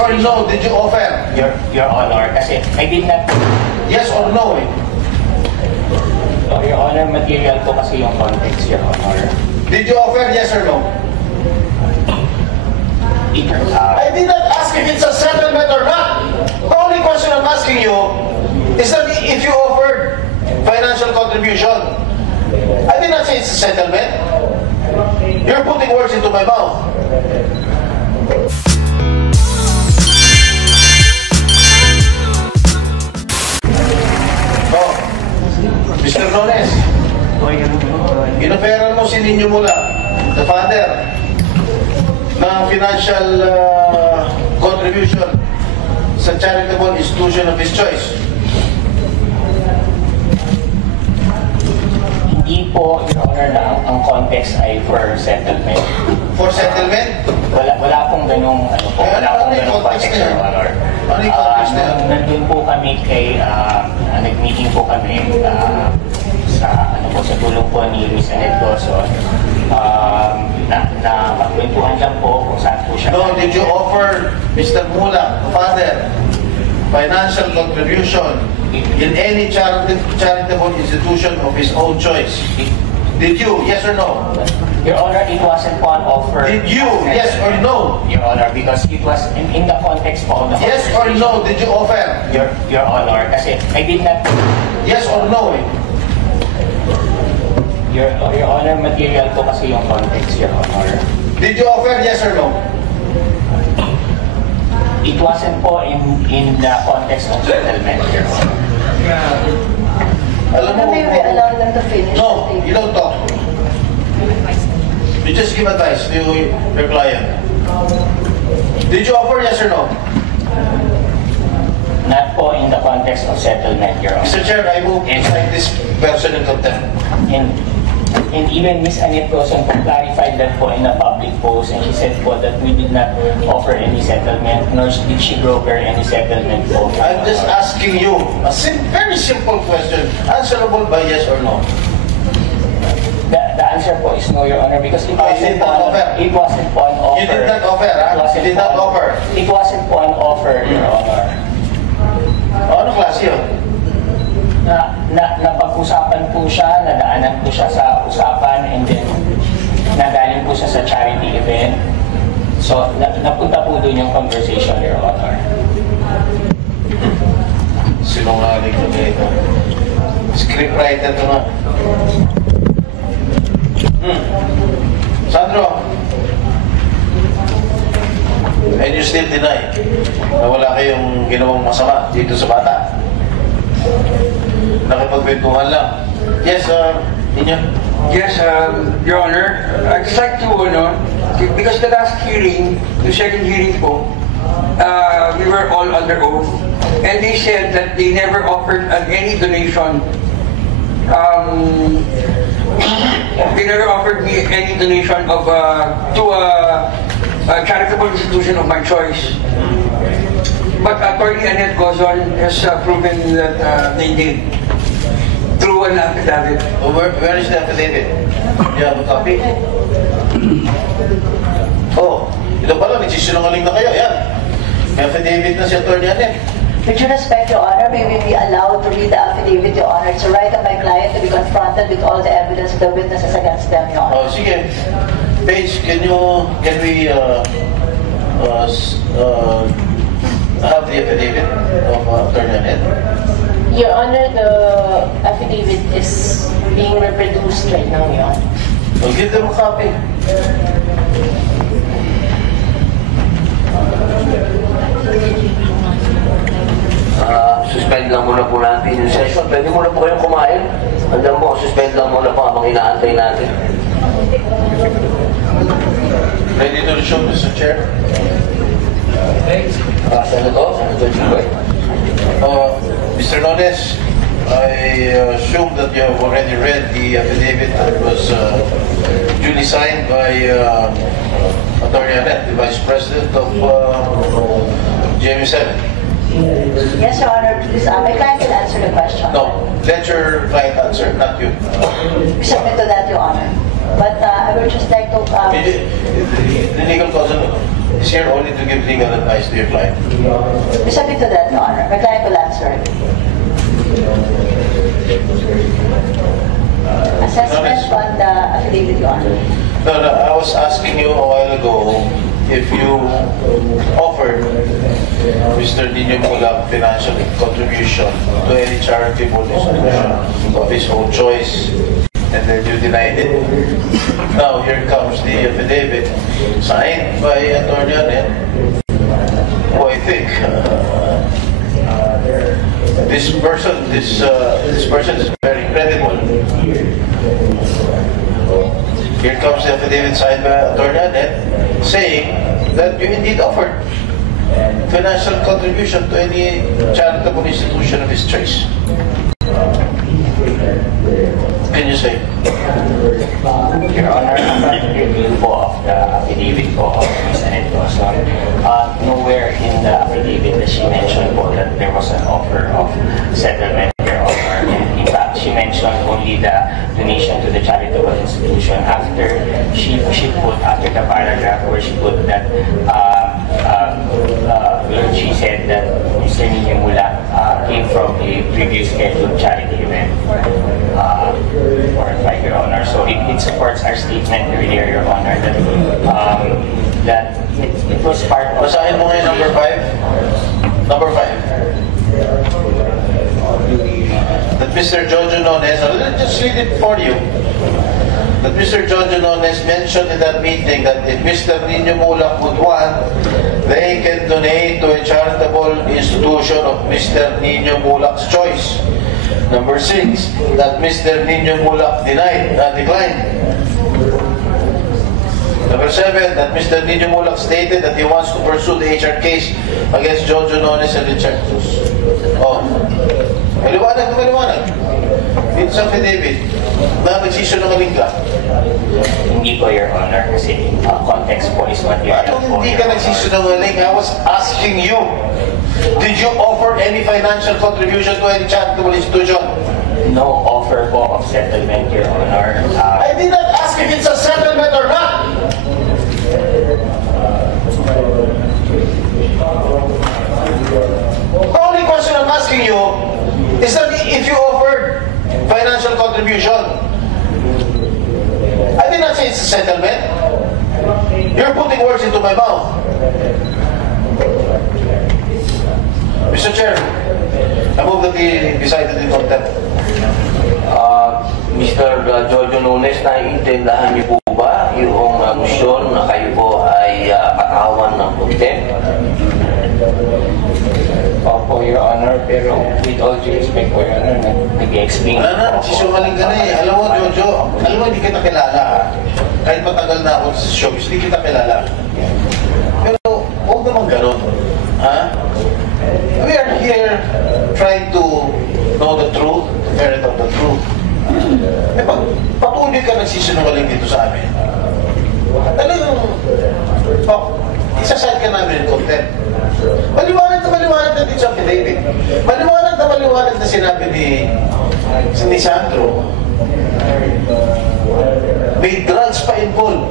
or no, did you offer? Your Honor, kasi I did not... Yes or no? Your Honor, material po kasi yung context, Your Honor. Did you offer, yes or no? I did not ask if it's a settlement or not. The only question I'm asking you is that if you offered financial contribution. I did not say it's a settlement. You're putting words into my mouth. Oh, Mr. Nones, inoferan mo si Ninyo Mula, the father, ng financial contribution sa charitable institution of his choice. Hindi po, Your Honor, na ang context ay for settlement. For settlement? Wala pong ganung, wala pong ganung context, Your Honor. Ano yung context na yun? Nandun po kami kay, nag-meeting po kami sa tulong po ni Ms. Annette Gozon. Na magkwentuhan lang po kung saan po siya. No, did you offer Mr. Mula, father, financial contribution in any charitable institution of his own choice? Did you, yes or no? Your Honor, it wasn't po an offer. Did you, yes or no? Your Honor, because it was in the context po of the yes or no, did you offer? Your Honor, kasi I did not... Yes or no? Your Honor, material po kasi yung context, Your Honor. Did you offer, yes or no? It wasn't po in the context of settlement, Your Honor. Alam mo, May we allow them to finish? no, you don't talk. You just give advice to your client. Did you offer, yes or no? Not po in the context of settlement, Your Honor. Mr. Chair, I move inside this person in contempt. And even Ms. Annette Gozon po clarified that po in a public post, and she said po that we did not offer any settlement, nor did she broker any settlement po. I'm just asking you a very simple question, answerable by yes or no. The answer po is no, Your Honor, because it wasn't po an offer. You did not offer, ha? You did not offer. It wasn't po an offer, Your Honor. Ano klase yun? Napag-usapan po siya, nadaanan po siya sa usapan, and then nagaling po siya sa charity event. So, napunta po doon yung conversation, Your Honor. Sinungaling ko dito. Scriptwriter ko nga. Sandro, and you still deny na wala kayong ginawang masama dito sa bata? Nakipagkwentuhan lang. Yes, Ninyo? Yes, Your Honor. I'd just like to, because the last hearing, the second hearing po, we were all under oath, and they said that they never offered any donation. They never offered me any donation of to a charitable institution of my choice. But Attorney Annette Gozon has proven that they did through an affidavit. Where is the affidavit? You have a copy? Oh, ito pala, nagsisinungaling na kayo. Yan. May affidavit na si Attorney Annette. With due respect, Your Honor, may we be allowed to read the affidavit, Your Honor? It's a right of my client to be confronted with all the evidence of the witnesses against them, Your Honor. Oh, sige. Paige, can we have the affidavit of Attorney Annette? Your Honor, the affidavit is being reproduced right now, Your Honor. Well, give them a copy. Suspend lang muna po natin yung session. Pwede muna po kayong kumain. Andan mo, suspend lang muna po habang inaantay natin. Ready to resume, Mr. Chair? Senator Jigoy. Mr. Nones, I assume that you have already read the affidavit that was duly signed by Attorney Annette, the Vice President of GMA7. Yes, Your Honor, please, my client will answer the question. No, let your client answer, not you. We submit to that, Your Honor. But I would just like to... The legal counsel, is here only to give legal advice to your client. We submit to that, Your Honor. My client will answer. Assessment on the affidavit, Your Honor. No, I was asking you a while ago if you offered Mr. Nino Mulak financial contribution to any charitable institution of his own choice, and then you denied it. Now here comes the affidavit signed by Attorney Anet, who I think this person is very credible. Here comes the affidavit signed by Attorney Anet saying that you indeed offered financial contribution to any charitable institution of his choice. Can you say? Your Honor, upon review po of the affidavit po of Ms. Anet Gozon, nowhere in the affidavit that she mentioned po that there was an offer of settlement, Your Honor. In fact, she mentioned only the donation to the charitable institution after she put, after the paragraph where she put that she said that Mr. Nino Mulak came from a previous scheduled charity event for Your Honor. So it supports our statement earlier, Your Honor, that it was part of... Basahin mo ngayon number 5. Number 5. That Mr. Jojo Nones, I'll just read it for you. That Mr. Jojo Nones mentioned in that meeting that if Mr. Nino Mulak would want, they can donate to a charitable institution of Mr. Nino Mulak's choice. Number 6, that Mr. Nino Mulak declined. Number 7, that Mr. Nino Mulak stated that he wants to pursue the HR case against Jojo Nones and Richard Cruz. Oh, maliwanag. Dito sa affidavit, na nagsisinungaling ka. Hindi po, Your Honor, kasi context po is material po. Hindi ka nagsisinungaling. I was asking you, did you offer any financial contribution to any charitable institution? No offer po of settlement, Your Honor. I did not ask if it's a settlement or not. The only question I'm asking you is that if you offered financial contribution, I did not say it's a settlement. You're putting words into my mouth. Mr. Chair, I move that he decided in contempt. Mr. Jojo Nunes, naiintindahan niyo po ba yung motion na kayo po ay patawan ng contempt? Opo, Your Honor, pero with all due respect po, Your Honor, nag-explain Wala na, nagsisungaling ka na eh. Alam mo, Jojo, hindi kita kilala ha. Kahit matagal na ako sa showbiz, hindi kita kilala. Pero, huwag naman ganun. Ha? We are here trying to know the truth, to ferret out the truth. Eh, patuloy ka nagsisungaling dito sa amin. Talagang, isasad ka namin in contempt. Maliwanag na dito sa affidavit. Maliwanag na sinabi ni Sandro. May drugs pa involved.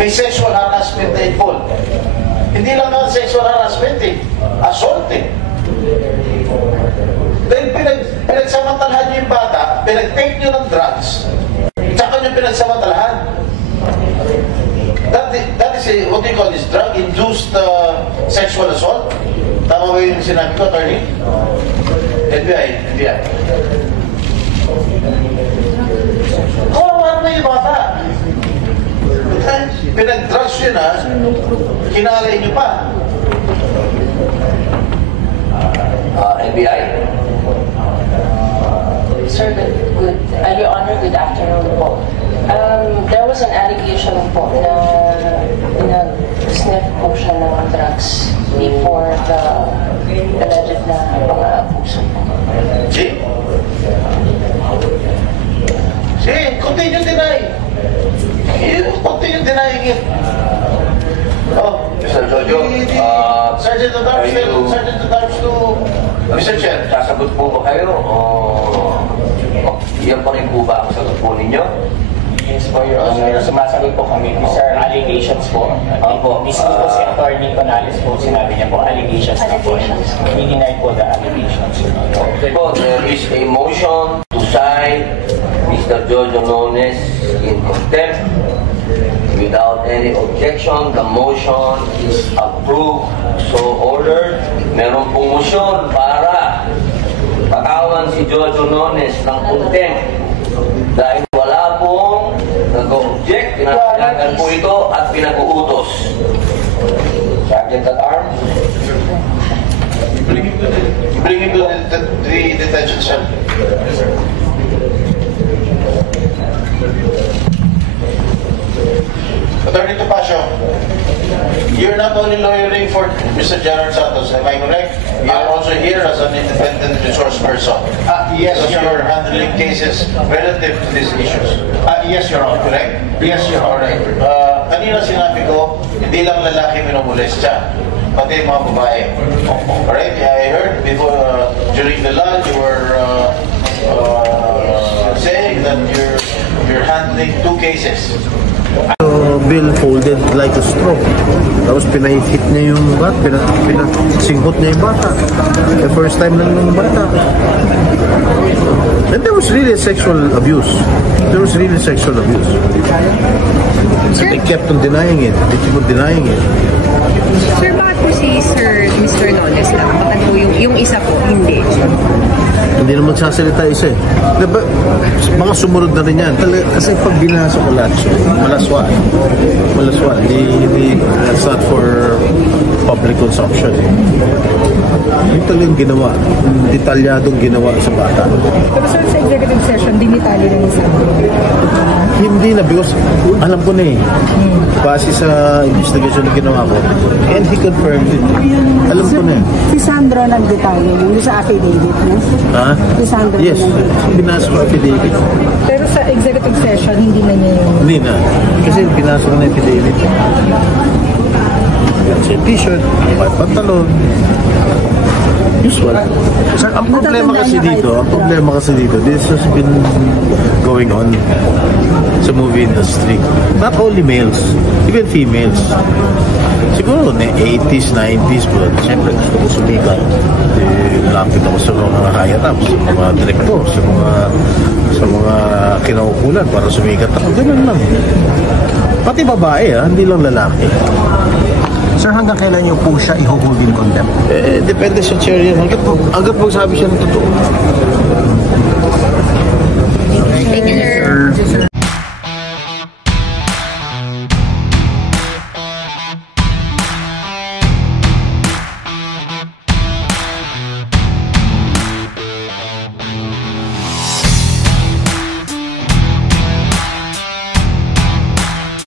May sexual harassment na involved. Hindi lang ang sexual harassment eh. Assault eh. Dahil pinagsamantalahan niyo yung bata, pinag-take niyo ng drugs, tsaka niyo pinagsamantalahan. That is what do you call this? Drug-induced sexual assault? Tama ba yung sinabi ko, attorney? FBI. Kawawa na yung bata. Pinag-drugs yun ha, kinalay niyo pa. NBI? Sir, Your Honor, good afternoon po. There was an allegation po na sniff po siya ng drugs before the alleged na mga abuso po. Continue denying. Continue denying it. Oh, Mr. Jojo, Sergeant of Arms to Mr. Chair. Sasagot po ba kayo? Yan pa rin po ba ang sagot po ninyo? Yes po, Your Honor. Sumasagot po kami. These are allegations po. Opo. Mismo po si Atty. Canales po, sinabi niya po, allegations na po. He denied po the allegations. Okay po, there is a motion to cite Mr. Jojo Nones in contempt. Without any objection, the motion is approved. So ordered. Meron pong motion para patawan si Jojo Nones ng contempt. Dahil wala pong nag-object, pinapalagan po ito at pinag-uutos. Sergeant at Arms. Bring him to the detention cell. Attorney Topacio, you're not only lawyering for Mr. Gerard Santos, am I correct? You are also here as an independent resource person. Yes, because Your you're Honor. handling cases relative to these issues. Yes, Your Honor. Correct? Yes, Your Honor. Alright. Kanina sinabi ko, hindi lang lalaki minumulestya, pati mga babae. Alright? I heard before, during the lunch, you were saying that you're handling 2 cases. Bill folded like a straw. Tapos pinahit niya yung bata, pinasingkot niya yung bata. The first time lang ng bata. And there was really sexual abuse. There was really sexual abuse. And they kept on denying it. They kept on denying it. Sir, bakit po si Mr. Nones lang? Bakit po yung isa po, hindi? Hindi na magsasalita isa eh. Diba, mga sumunod na rin yan. Kasi pag binasa ko lahat siya, malaswa. Malaswa. Hindi, that's not for public consumption. Yung talagang ginawa. Detalyadong ginawa sa bata. Pero sir, sa executive session, dinitali na yung sabi. Hindi na, because alam ko na eh. Base sa investigation na ginawa ko. And he confirmed it. Alam ko na eh. Si Sandro nagdetalye yung sa affidavit, no? Ha? Si Sandro Yes. Binasa ko affidavit. Pero sa executive session, hindi na niya yung... Hindi na. Kasi binasa ko na affidavit. Sa t-shirt, may pantalon. Usual. Sir, ang problema kasi dito, this has been going on sa movie industry. Not only males, even females. Siguro na 80s, 90s, but siyempre gusto ko sumikat. Lapit ako sa mga higher-ups, sa mga director, sa mga kinaukulan para sumikat ako. Ganun lang. Pati babae, hindi lang lalaki. Sir, hanggang kailan niyo po siya i-hold in contempt? Depende sa chair yan. Hanggat magsabi siya ng totoo. Thank you, sir.